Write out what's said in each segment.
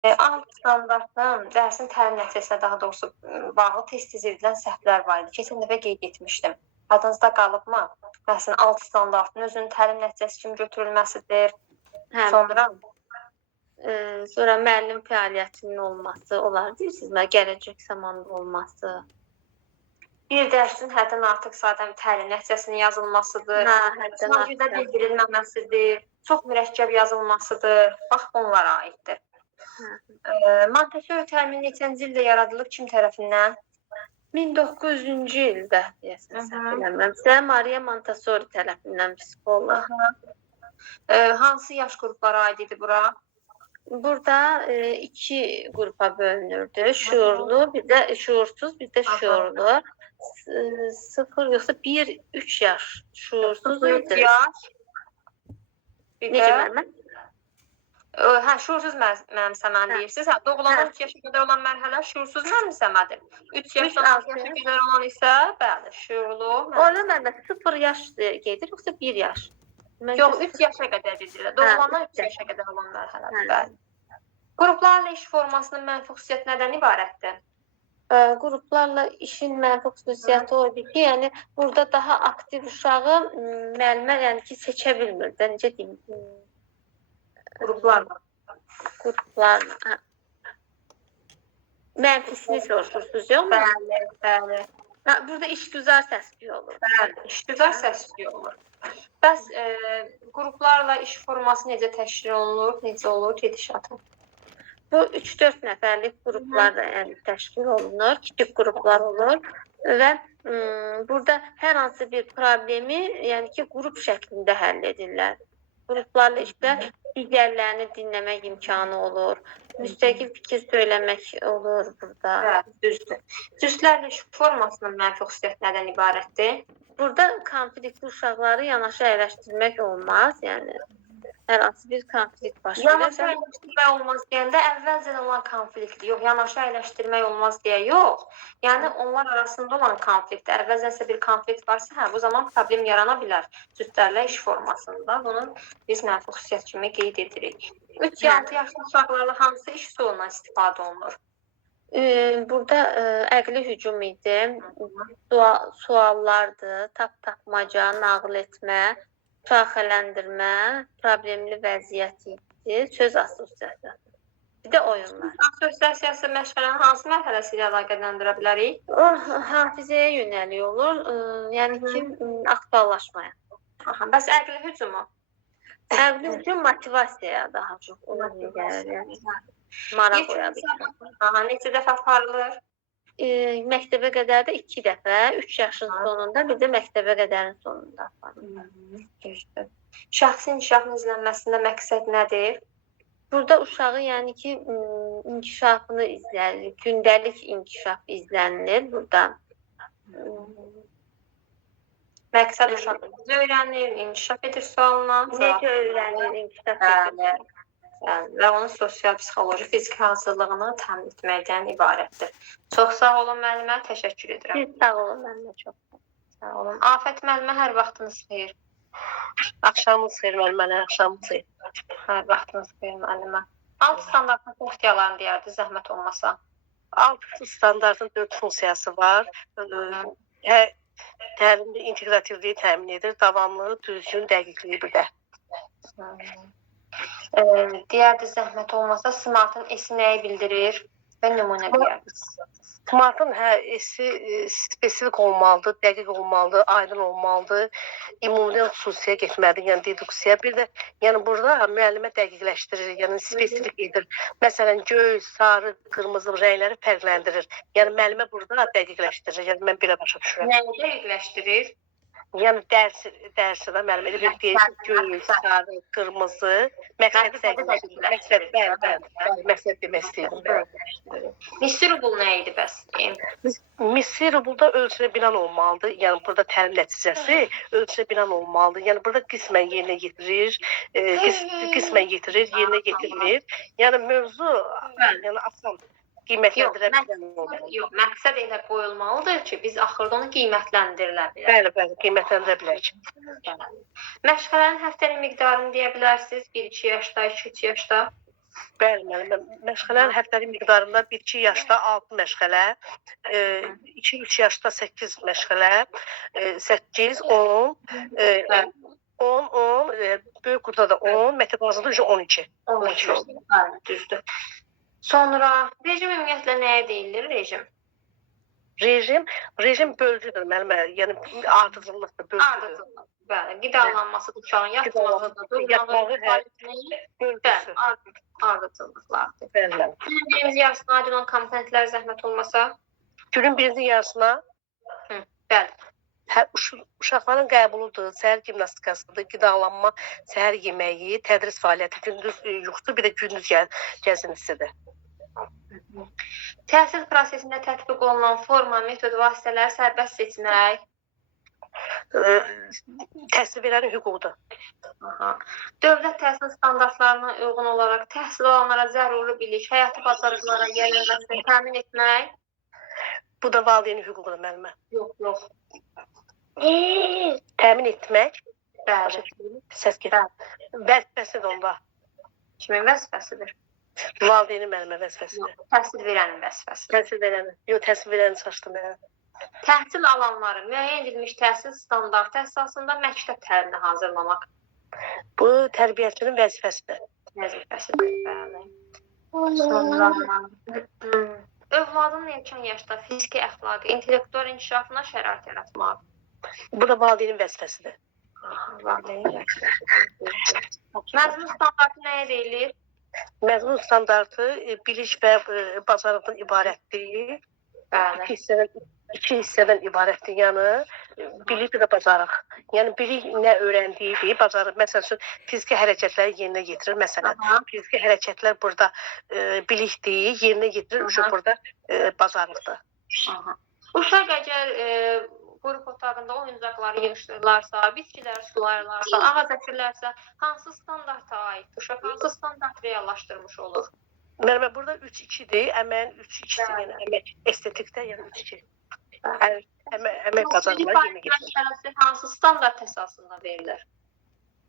Alt standartdan dərsin təlim nəticəsinə daha doğrusu bağlı tez-tez edilən səhvlər var idi. Keçən dəfə qeyd etmişdim. Yadınızda qalıbmı? Dərsin alt standartının özünün təlim nəticəsi kimi götürülməsidir. Həm Sonra sonra müəllim fəaliyyətinin olması, olar deyirsinizmi? Gələcək zamanda olması. bir dərsin həddən artıq zaten təlim nəticəsinin yazılmasıdır. Həddən Sınavcıda artıq. bildirilməməsidir. Çox mürəkkəb yazılmasıdır. Bax bunlara aiddir. Montessori təliminin neçənci ildə yaradılıb kim tərəfindən? 1900-cü ildə deyəsən səhv eləmirəmsə, Maria Montessori tərəfindən psixoloq. Hansı yaş qruplara aid idi bura? Burada iki qrupa bölünürdü. Şuurlu, bir də şuursuz, bir də şuurlu. 0 yoxsa 1-3 yaş şuursuz idi. 3 yaş. Bir Necə də müəllimə? şuursuz mənimsəməni deyirsiniz. Doğulandan 3 yaşa qədər olan mərhələ şuursuz mənimsəmədir. 3 yaşdan 6 yaşa qədər olan isə bəli, şuurlu. Orada məndə 0 yaş gedir, yoxsa 1 yaş? Yox, 3 yaşa qədər gedirlər. Doğulandan 3 yaşa qədər olan mərhələdir, bəli. Qruplarla iş formasının mənfi xüsusiyyəti nədən ibarətdir? Qruplarla işin mənfi xüsusiyyəti odur ki, yəni burada daha aktiv uşağı müəllimə yəni ki seçə bilmir də, necə deyim? Qruplarla. Qruplarla. Mənfisini soruşursunuz, yox mu? Bəli, bəli. Burada işgüzar səs-küy olur. Bəli, işgüzar səs-küy olur. Bəs qruplarla iş forması necə təşkil olunur, necə olur gedişatı? Bu 3-4 nəfərlik qruplarla yəni təşkil olunur, kiçik qruplar olur və burada hər hansı bir problemi, yəni ki, qrup şəklində həll edirlər. Qruplarla işdə digərlərini dinləmək imkanı olur, müstəqil fikir söyləmək olur burada. Bəli, düzdür. Cüslərlə iş formasının mənfi xüsusiyyəti nədən ibarətdir? Burada konfliktli uşaqları yanaşı əyləşdirmək olmaz, yəni hər hansı bir konflikt baş verir. Yanaşı əyləşdirmək olmaz deyəndə əvvəlcədən olan konflikt yox, yanaşı əyləşdirmək olmaz deyə yox. Yəni onlar arasında olan konflikt, əvvəlcəsə bir konflikt varsa, bu zaman problem yarana bilər cüslərlə iş formasında. Bunu biz mənfi xüsusiyyət kimi qeyd edirik. 3-6 yaşlı uşaqlarla hansı iş üsulundan istifadə olunur? Burada əqli hücum idi, suallardır, tapmaca, nağıl etmə, şaxələndirmə, problemli vəziyyət idi, söz assosiasiyası. Bir də oyunlar. Assosiasiyası məşğələnin hansı mərhələsi ilə əlaqələndirə bilərik? O, hafizəyə yönəlik olur, yəni ki, aktuallaşmaya. Bəs əqli hücumu? Əqli hücum motivasiyaya daha çox uyğun gəlir. Maraq oyadır. Neçə dəfə aparılır? Məktəbə qədər də 2 dəfə, 3 yaşın sonunda, bir də məktəbə qədərin sonunda aparılır. Şəxsi inkişafın izlənməsində məqsəd nədir? Burada uşağı, yəni ki, inkişafını izlənilir, gündəlik inkişaf izlənilir burada. Məqsəd uşaq necə öyrənir, inkişaf edir sualına. Necə öyrənir, inkişaf edir. Və onun sosial, psixoloji, fiziki hazırlığını təmin etməkdən ibarətdir. Çox sağ olun müəllimə, təşəkkür edirəm. Siz sağ olun, müəllimə, çox sağ olun. Afət müəllimə, hər vaxtınız xeyir. Axşamınız xeyir müəllimə, axşamınız xeyir. Hər vaxtınız xeyir müəllimə. Alt standartın funksiyalarını deyərdi, zəhmət olmasa. Alt standartın 4 funksiyası var. Təlimdə integrativliyi təmin edir, davamlılığı, düzgün, dəqiqliyi bir də. Deyərdi, zəhmət olmasa, SMART-ın S-i nəyi bildirir və nümunə deyərdi? SMART-ın S-i spesifik olmalıdır, dəqiq olmalıdır, aydın olmalıdır, ümumdan xüsusiyə getməlidir, yəni deduksiya. Bir də yəni burada müəllimə dəqiqləşdirir, yəni spesifik edir. Məsələn, göy, sarı, qırmızı rəngləri fərqləndirir. Yəni müəllimə burada dəqiqləşdirir, yəni mən belə başa düşürəm. Nəyi dəqiqləşdirir? Yəni dərsi də müəllim elə bir göy, sarı, qırmızı, məqsədi dəqiqləşdirir. Məqsəd demək istəyirəm. Misir rubul nə idi bəs? Misir rubulda ölçünə binan olmalıdır. Yəni burada təlim nəticəsi ölçünə binan olmalıdır. Yəni burada qismən yerinə yetirir, yerinə yetirmir. Yəni mövzu yəni asan qiymətləndirə bilərik. Yox, məqsəd elə qoyulmalıdır ki, biz axırda onu qiymətləndirə bilək. Bəli, qiymətləndirə bilək. Məşğələnin həftəlik miqdarını deyə bilərsiniz? 1-2 yaşda, 2-3 yaşda? Bəli, müəllimə. Məşğələnin həftəlik miqdarında 1-2 yaşda 6 məşğələ, 2-3 yaşda 8 məşğələ, 8, 10, 10, böyük qrupda da 10, məktəb bazasında 12. 12 oldu. Bəli, düzdür. Sonra rejim ümumiyyətlə nəyə deyilir rejim? Rejim bölgüdür müəllimə. Yəni ardıcıllıqdır, bölgüdür. Ardıcıllıq. Bəli, qidalanması, uşağın yatması, yatmağı, bölgüsü. Ardıcıllıqlardır. Bəli, müəllim. Günün birinci yarısına aid olan komponentlər zəhmət olmasa? Günün birinci yarısına Bəli. Uşaqların qəbuludur, səhər gimnastikasıdır, qidalanma, səhər yeməyi, tədris fəaliyyəti, gündüz yuxusu, bir də gündüz gəzintisidir. Təhsil prosesində tətbiq olunan forma, metod, vasitələri sərbəst seçmək. Təhsil verənin hüququdur. Dövlət təhsil standartlarına uyğun olaraq təhsil alanlara zəruri bilik, həyati bacarıqlara yiyələnməsini təmin etmək. Bu da valideynin hüququdur müəllimə. Yox. Təmin etmək. Bəli. Səs gedir. Vəzifəsidir onda. Kimin vəzifəsidir? Valideynin müəllimə vəzifəsidir. Təhsil verənin vəzifəsidir. Təhsil verənin. Yox, təhsil verənin saçdım mən. Təhsil alanları müəyyən edilmiş təhsil standartı əsasında məktəb təliminə hazırlamaq. Bu tərbiyəçinin vəzifəsidir. Bəli. Sonra övladın erkən yaşda fiziki, əxlaqi, intellektual inkişafına şərait yaratmaq. Bu da valideynin vəzifəsidir. Məzmun standartı nəyə deyilir? Məzmun standartı bilik və bacarıqdan ibarətdir. Bəli. İki hissədən ibarətdir. Yəni bilik və bacarıq. Yəni bilik nə öyrəndiyi, bacarıq. Məsəl üçün fiziki hərəkətləri yerinə yetirir. Məsələn, fiziki hərəkətlər burada bilikdir, yerinə yetirir, burada bacarıqdır. Uşaq əgər qrup otağında oyuncaqları yığışdırırlarsa, bitkiləri sulayırlarsa, ağac əkirlərsə, hansı standarta aiddir? Uşaq hansı standart reallaşdırmış olur? Mənim burada 3-2-dir, əməyin 3-2-si, yəni əmək estetikdə, yəni 3-2. Əmək bacarıqları yerinə yetirir. Hansı standart əsasında verilir?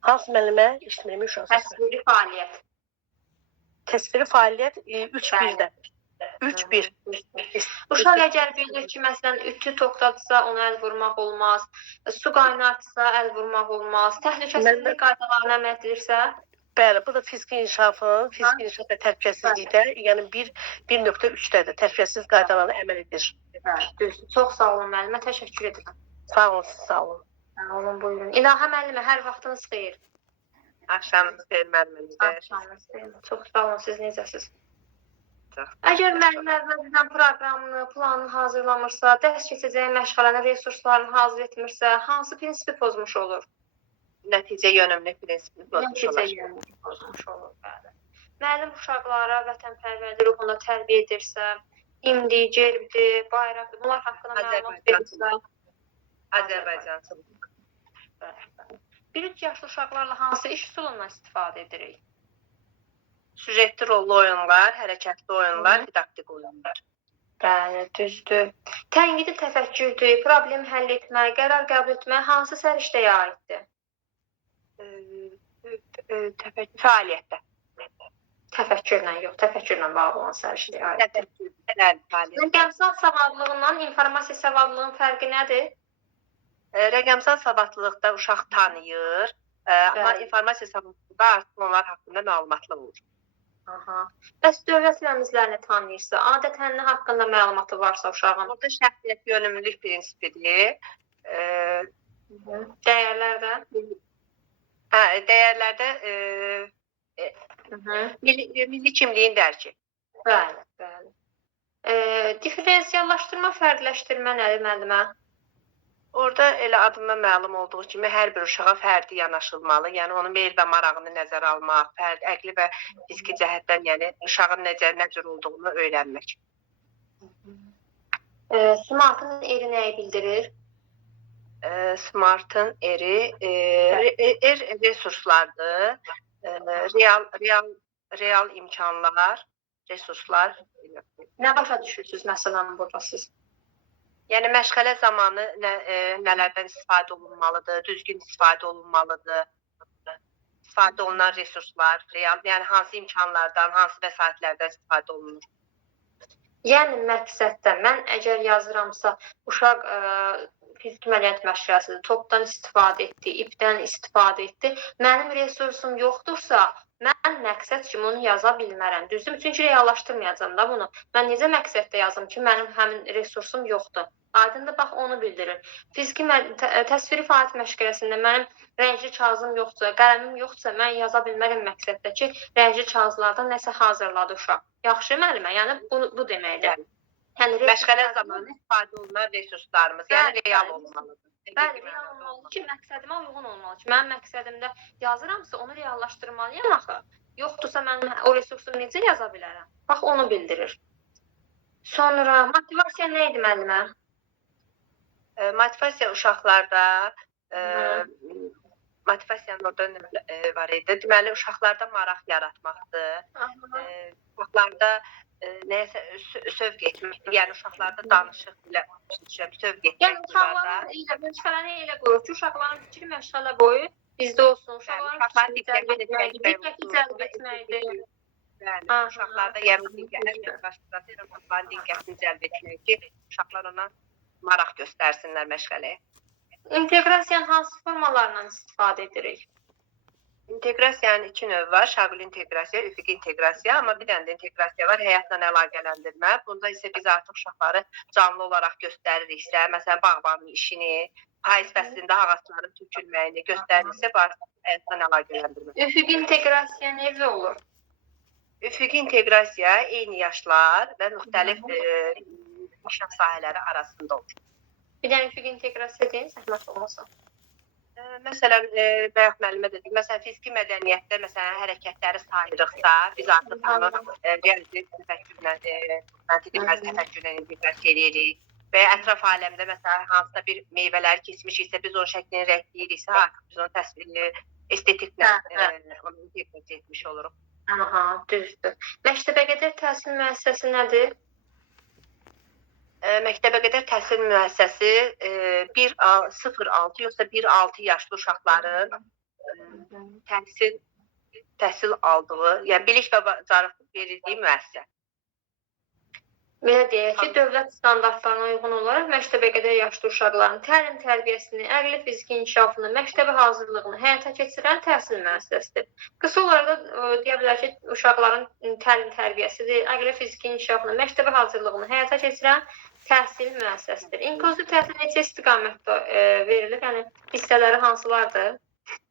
Hansı müəllimə? İşləmir uşaq. Təsviri fəaliyyət. Təsviri fəaliyyət 3-1-də. 3-1. Uşaq əgər bilir ki, məsələn, ütü toxtadırsa, ona əl vurmaq olmaz, su qaynatırsa, əl vurmaq olmaz, təhlükəsizlik qaydalarına əməl edirsə? Bəli, bu da fiziki inkişafın, fiziki inkişaf və təhlükəsizlikdə, yəni 1.3-dədir, təhlükəsizlik qaydalarına əməl edir. Düzdür. Çox sağ olun müəllimə, təşəkkür edirəm. Sağ olun, sağ olun. Sağ olun, buyurun. İlahə müəllimə, hər vaxtınız xeyir. Axşamınız xeyir müəllimə. Axşamınız xeyir. Çox sağ olun, siz necəsiz? Əgər müəllim əvvəldən proqramını, planını hazırlamırsa, dərs keçəcəyi məşğələnin resurslarını hazır etmirsə, hansı prinsipi pozmuş olur? Nəticə yönümlü prinsipi pozmuş olur. Nəticə yönümlü pozmuş olur, bəli. Müəllim uşaqlara vətənpərvərlik ruhunda tərbiyə edirsə, himndir, gerbdir, bayraqdır, bunlar haqqında məlumat verirsə? Azərbaycançılıq. 1-3 yaşlı uşaqlarla hansı iş üsulundan istifadə edirik? Süjetli rollu oyunlar, hərəkətli oyunlar, didaktik oyunlar. Bəli, düzdür. Tənqidi təfəkkürdür, problemi həll etmək, qərar qəbul etmək hansı səriştəyə aiddir? Fəaliyyətdə. Təfəkkürlə yox, təfəkkürlə bağlı olan səriştəyə aiddir. Fəaliyyət. Rəqəmsal savadlığından informasiya savadlığının fərqi nədir? Rəqəmsal savadlılıqda uşaq tanıyır, amma informasiya savadlılıqda artıq onlar haqqında məlumatlı olur. Bəs dövlət rəmzlərini tanıyırsa, adətən nə haqqında məlumatı varsa uşağın? Burada şəxsiyyət yönümlülük prinsipidir. Dəyərlərdə? Dəyərlərdə milli kimliyin dərki. Bəli. Diferensiallaşdırma, fərqləşdirmə nədir müəllimə? Orada elə adından məlum olduğu kimi hər bir uşağa fərdi yanaşılmalı. Yəni onun meyl və marağını nəzərə almaq, əqli və fiziki cəhətdən, yəni uşağın nə cür olduğunu öyrənmək. Smartın eri nəyi bildirir? Smartın eri resurslardır. Real imkanlar, resurslar. Nə başa düşürsünüz məsələn burada siz? Yəni məşğələ zamanı nələrdən istifadə olunmalıdır, düzgün istifadə olunmalıdır. istifadə olunan resurslar, yəni hansı imkanlardan, hansı vəsaitlərdən istifadə olunur? Yəni məqsəddə mən əgər yazıramsa, uşaq fiziki mədəniyyət məşqçisidir, topdan istifadə etdi, ipdən istifadə etdi. Mənim resursum yoxdursa, mən məqsəd kimi onu yaza bilmərəm. Düzdür? Çünki reallaşdırmayacağam da bunu. Mən necə məqsəddə yazım ki, mənim həmin resursum yoxdur. Aydındır, bax onu bildirir. Fiziki təsviri fəaliyyət məşqələsində mənim rəngli kağızım yoxdursa, qələmim yoxdursa, mən yaza bilmərəm məqsəddə ki, rəngli kağızlardan nəsə hazırladı uşaq. Yaxşı müəllimə, yəni bu deməkdir. Yəni Məşğələ zamanı istifadə olunan resurslarımız, yəni real olmalıdır. Bəli, real olmalıdır ki, məqsədimə uyğun olmalı ki, mənim məqsədimdə yazıramsa, onu reallaşdırmalıyam axı. Yoxdursa mən o resursu necə yaza bilərəm? Bax, onu bildirir. Sonra motivasiya nə idi müəllimə? Motivasiya uşaqlarda, motivasiyanın orada var idi. Deməli, uşaqlarda maraq yaratmaqdır. Uşaqlarda nəyəsə sövq etməkdir. Yəni, uşaqlarda danışıq ilə sövq etməkdir. Yəni, uşaqların ilə, məşğələni elə qoyur ki, uşaqların fikri məşğələ boyu bizdə olsun. Uşaqların fikrini cəlb etməkdir, diqqəti cəlb etməkdir. Bəli, uşaqlarda yəni uşaqların diqqətini cəlb etmək ki, uşaqlar ona maraq göstərsinlər məşğələyə. İnteqrasiyanın hansı formalarından istifadə edirik? İnteqrasiyanın iki növü var. Şaquli inteqrasiya, üfüqi inteqrasiya, amma bir dənə də inteqrasiya var, həyatla əlaqələndirmə. Bunda isə biz artıq uşaqları canlı olaraq göstəririksə, məsələn, bağbanın işini, payız fəslində ağacların tökülməyini göstəririksə, bu artıq həyatla əlaqələndirmə. Üfüqi inteqrasiya necə olur? Üfüqi inteqrasiya eyni yaşlar və müxtəlif inkişaf sahələri arasında olur. Bir dənə üfüqi inteqrasiya deyin, zəhmət olmasa. Məsələn, bayaq müəllimə dedik, məsələn, fiziki mədəniyyətdə məsələn hərəkətləri sayırıqsa, biz artıq bunu realistik təfəkkürlə, məntiqi təfəkkürlə inteqrasiya edirik. Və ya ətraf aləmdə məsələn hansısa bir meyvələri keçmişiksə, biz onun şəklini rəngləyiriksə, artıq biz onun təsvirini estetiklə onu inteqrasiya etmiş oluruq. Aha, düzdür. Məktəbəqədər təhsil müəssisəsi nədir? Məktəbəqədər təhsil müəssisəsi 0-6 yoxsa 1-6 yaşlı uşaqların təhsil aldığı, yəni bilik və bacarıq verildiyi müəssisə. Belə deyək ki, dövlət standartlarına uyğun olaraq məktəbəqədər yaşlı uşaqların təlim tərbiyəsini, əqli fiziki inkişafını, məktəbə hazırlığını həyata keçirən təhsil müəssisəsidir. Qısa olaraq deyə bilər ki, uşaqların təlim tərbiyəsidir, əqli fiziki inkişafını, məktəbə hazırlığını həyata keçirən təhsil müəssisəsidir. İnklüziv təhsil neçə istiqamətdə verilir? Yəni hissələri hansılardır?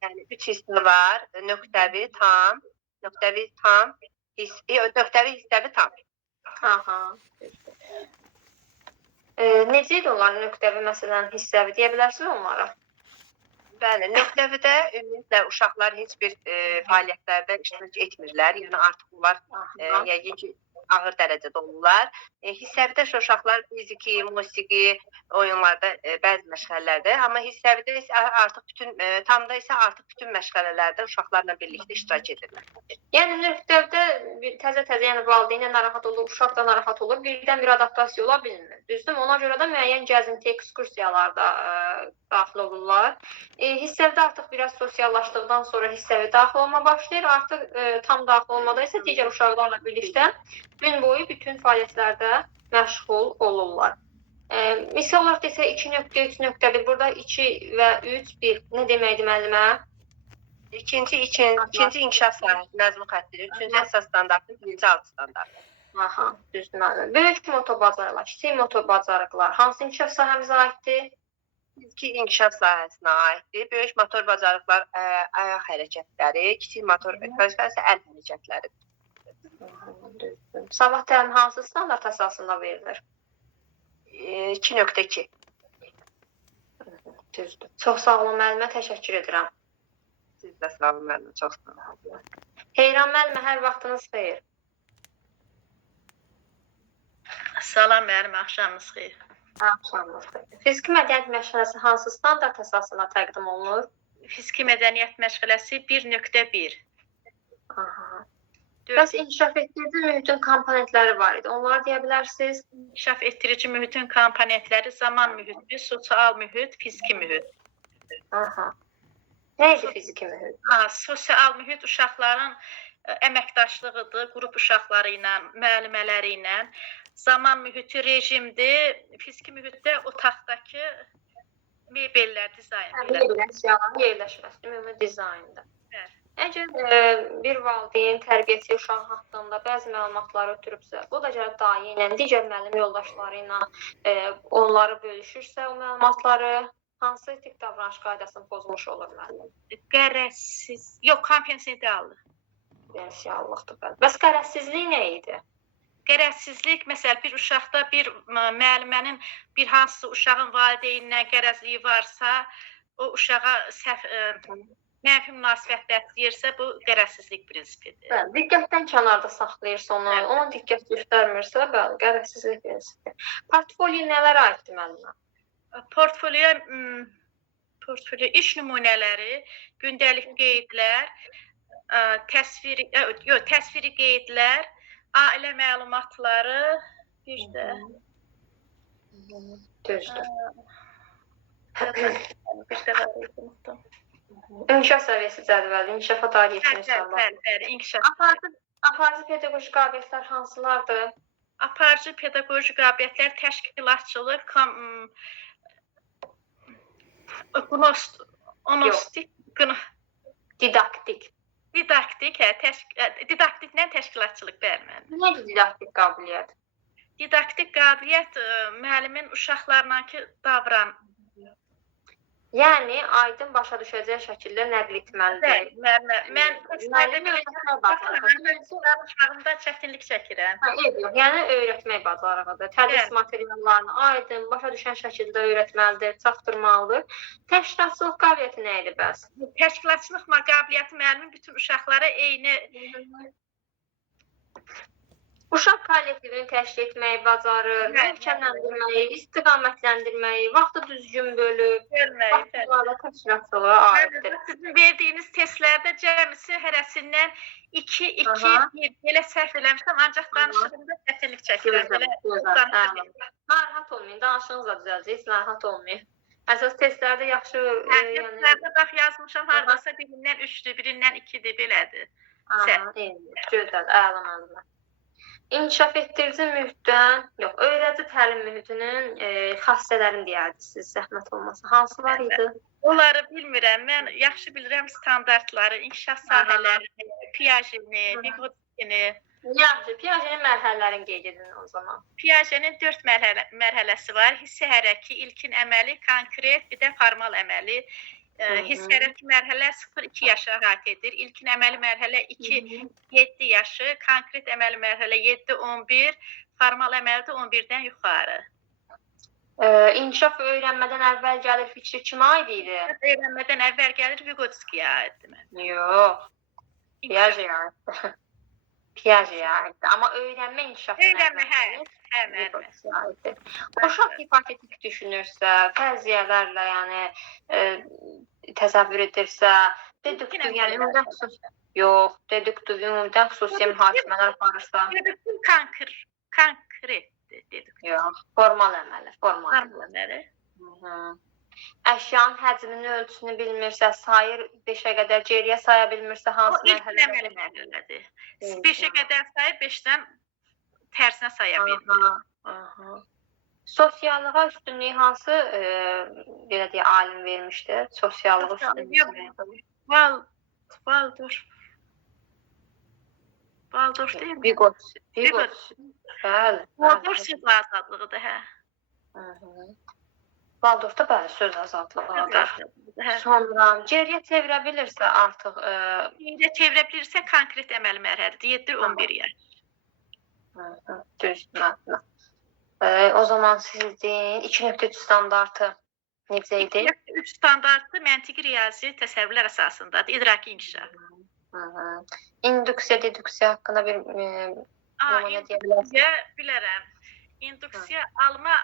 Yəni 3 hissə var. Nöqtəvi, tam, nöqtəvi, hissəvi, tam. Aha. Necə idi onlar nöqtəvi, məsələn, hissəvi deyə bilərsiniz onlara? Bəli, nöqtəvidə ümumiyyətlə uşaqlar heç bir fəaliyyətlərdə iştirak etmirlər. Yəni artıq onlar yəqin ki, ağır dərəcədə olurlar. Hissəvidə uşaqlar fiziki, musiqi oyunlarda, bəzi məşğələlərdə, amma hissəvidə isə artıq tamda isə artıq bütün məşğələlərdə uşaqlarla birlikdə iştirak edirlər. Yəni nöqtəvdə təzə-təzə, yəni valideyn narahat olur, uşaq da narahat olur, birdən bir adaptasiya ola bilmir. Düzdür? Ona görə də müəyyən gəzinti, ekskursiyalarda daxil olurlar. Hissəvdə artıq biraz sosiallaşdıqdan sonra hissəvi daxil olma başlayır. Artıq tam daxil olmada isə digər uşaqlarla birlikdə gün boyu bütün fəaliyyətlərdə məşğul olurlar. Misal olaraq desək 2.3.1, burada 2 və 3, 1 nə deməkdir müəllimə? İkinci inkişaf sahəsi məzmun xəttidir. Üçüncü əsas standartı, birinci alt standartı. Aha, düzdür müəllimə. Böyük motor bacarıqlar, kiçik motor bacarıqlar hansı inkişaf sahəmizə aiddir? Fiziki inkişaf sahəsinə aiddir. Böyük motor bacarıqlar ayaq hərəkətləri, kiçik motor bacarıqlar isə əl hərəkətləridir. Sabah təlim hansı standart əsasında verilir? 2.2. Düzdür. Çox sağ olun müəllimə, təşəkkür edirəm. Siz də sağ olun müəllimə, çox sağ olun. Heyran müəllimə, hər vaxtınız xeyir. Salam müəllimə, axşamınız xeyir. Axşamınız xeyir. Fiziki mədəniyyət məşğələsi hansı standart əsasında təqdim olunur? Fiziki mədəniyyət məşğələsi 1.1. Aha. Bəs inkişaf etdirici mühitin komponentləri var idi. Onları deyə bilərsiniz? İnkişaf etdirici mühitin komponentləri zaman mühiti, sosial mühit, fiziki mühit. Aha. Nə idi fiziki mühit? Sosial mühit uşaqların əməkdaşlığıdır, qrup uşaqları ilə, müəllimələri ilə. Zaman mühiti rejimdir. Fiziki mühitdə otaqdakı mebellər, dizayn belə. Əşyaların yerləşməsi, ümumi dizaynda. Bəli. Əgər bir valideyn tərbiyəçi uşaq haqqında bəzi məlumatları ötürübsə, bu da gəlib dayi ilə, digər müəllim yoldaşları ilə onları bölüşürsə, o məlumatları hansı etik davranış qaydasını pozmuş olur müəllim? Qərəzsiz, yox, konfidensialdır. Qərəzsizlikdir. Bəs qərəzsizlik nə idi? Qərəzsizlik, məsələn, bir uşaqda bir müəllimənin bir hansı uşağın valideyninə qərəzliyi varsa, o uşağa mənfi münasibət bəsləyirsə, bu qərəzsizlik prinsipidir. Bəli, diqqətdən kənarda saxlayırsa onu, ona diqqət göstərmirsə, bəli, qərəzsizlik prinsipidir. Portfolyo nələrə aiddir müəllimə? Portfolyo iş nümunələri, gündəlik qeydlər, təsviri qeydlər, ailə məlumatları, bir də Düzdür. bir də var idi, unutdum. İnkişaf səviyyəsi cədvəli, inkişafa dair yetkin Bəli, inkişaf. Aparıcı pedaqoji qabiliyyətlər hansılardır? Aparıcı pedaqoji qabiliyyətlər təşkilatçılıq, Didaktik. Didaktiklə təşkilatçılıq bəli. Nədir didaktik qabiliyyət? Didaktik qabiliyyət müəllimin uşaqlarla davran. Yəni aydın başa düşəcək şəkildə nəql etməlidir. Mən uşağımda çətinlik çəkirəm. Yəni öyrətmək bacarığıdır. Tədris materiallarını aydın, başa düşən şəkildə öyrətməlidir, çatdırmalıdır. Təşkilatçılıq qabiliyyəti nə idi bəs? Təşkilatçılıq qabiliyyəti müəllimin bütün uşaqlara eyni Uşaq kollektivini təşkil etməyi bacarır, möhkəmləndirməyi, istiqamətləndirməyi, vaxtı düzgün bölüb, vaxtlarda təşkilatçılığa aiddir. Sizin verdiyiniz testlərdə cəmisi hərəsindən 2-1 belə səhv eləmişəm, ancaq danışığımda çətinlik çəkirəm. Narahat olmayın, danışığınızla düzələcək, heç narahat olmayın. Əsas testlərdə yaxşı... Testlərdə bax yazmışam, haradasa birindən 3-dür, birindən 2-dir, belədir. Gözəl, əla məlumat. İnkişaf etdirici mühitdən, yox, öyrədici təlim mühitinin xassələrini deyərdiniz, zəhmət olmasa. Hansılar idi? Onları bilmirəm. Mən yaxşı bilirəm standartları, inkişaf sahələrini, Piagetini, Vygotskini. Yaxşı, Piagetin mərhələlərini qeyd edin o zaman. Piagetin 4 mərhələsi var. Hissi hərəki, ilkin əməli, konkret, bir də formal əməli. Hiss hərəki mərhələ 0-2 yaşı əhatə edir. İlkin əməli mərhələ 2-7 yaşı, konkret əməli mərhələ 7-11, formal əməli də 11-dən yuxarı. İnkişaf öyrənmədən əvvəl gəlir fikri kimə aid idi? Öyrənmədən əvvəl gəlir Vygotskiyə aiddir. Yox, Piagetə aiddir. Piagetə aiddir. Amma öyrənmə inkişafına aiddir. Uşaq hipotetik düşünürsə, fərziyyələrlə, yəni təsəvvür edirsə, deduktiv, yəni ümumdən xüsusi, yox, deduktiv, ümumdən xüsusi mühakimələr aparırsa, konkretdir, deduktiv. Yox, formal əməli, formal əməli. Əşyanın həcmini, ölçüsünü bilmirsə, sayır 5-ə qədər geriyə saya bilmirsə, hansı mərhələdir? O ilkin əməli mərhələdir. 5-ə qədər sayır, 5-dən tərsinə saya bilmir. Sosiallığa üstünlüyü hansı belə deyə alim vermişdir? Sosiallığa üstünlüyü. Valdorf. Valdorf deyil mi? Vygotsky. Bəli. Valdorf söz azadlığıdır, hə. Valdorfda bəli söz azadlığıdır. Sonra geriyə çevirə bilirsə artıq... Geriyə çevirə bilirsə konkret əməli mərhələdir, 7-11 yaş. Düzdür. O zaman siz deyin, 2.3 standartı necə idi? 2.3 standartı məntiqi riyazi təsəvvürlər əsasındadır, idraki inkişaf. İnduksiya, deduksiya haqqında bir nümunə deyə bilərsiniz? Bilərəm. İnduksiya alma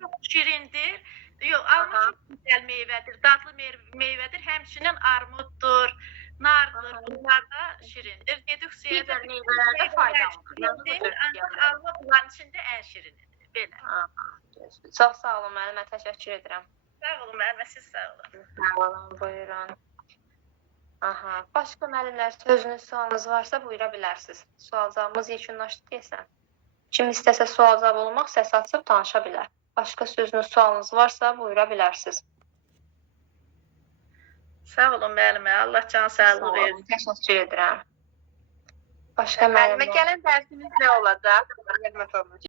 çox şirindir. Yox, alma çox gözəl meyvədir, dadlı meyvədir, həmçinin armuddur, nardır, bunlar da şirindir. Deduksiyada meyvələrdə faydalıdır. Ancaq alma bunların içində ən şirinidir. Belə. Çox sağ olun müəllimə, təşəkkür edirəm. Sağ olun müəllimə, siz sağ olun. Sağ olun, buyurun. Aha, başqa müəllimlər sözünüz, sualınız varsa buyura bilərsiniz. Sual cavabımız yekunlaşdı deyəsən. Kim istəsə sual cavab olmaq, səs açıb danışa bilər. Başqa sözünüz, sualınız varsa buyura bilərsiniz. Sağ olun müəllimə, Allah can sağlığı versin. Təşəkkür edirəm. Başqa Müəllimə müəllimlər? gələn dərsimiz nə olacaq? Müəllimə sormuş.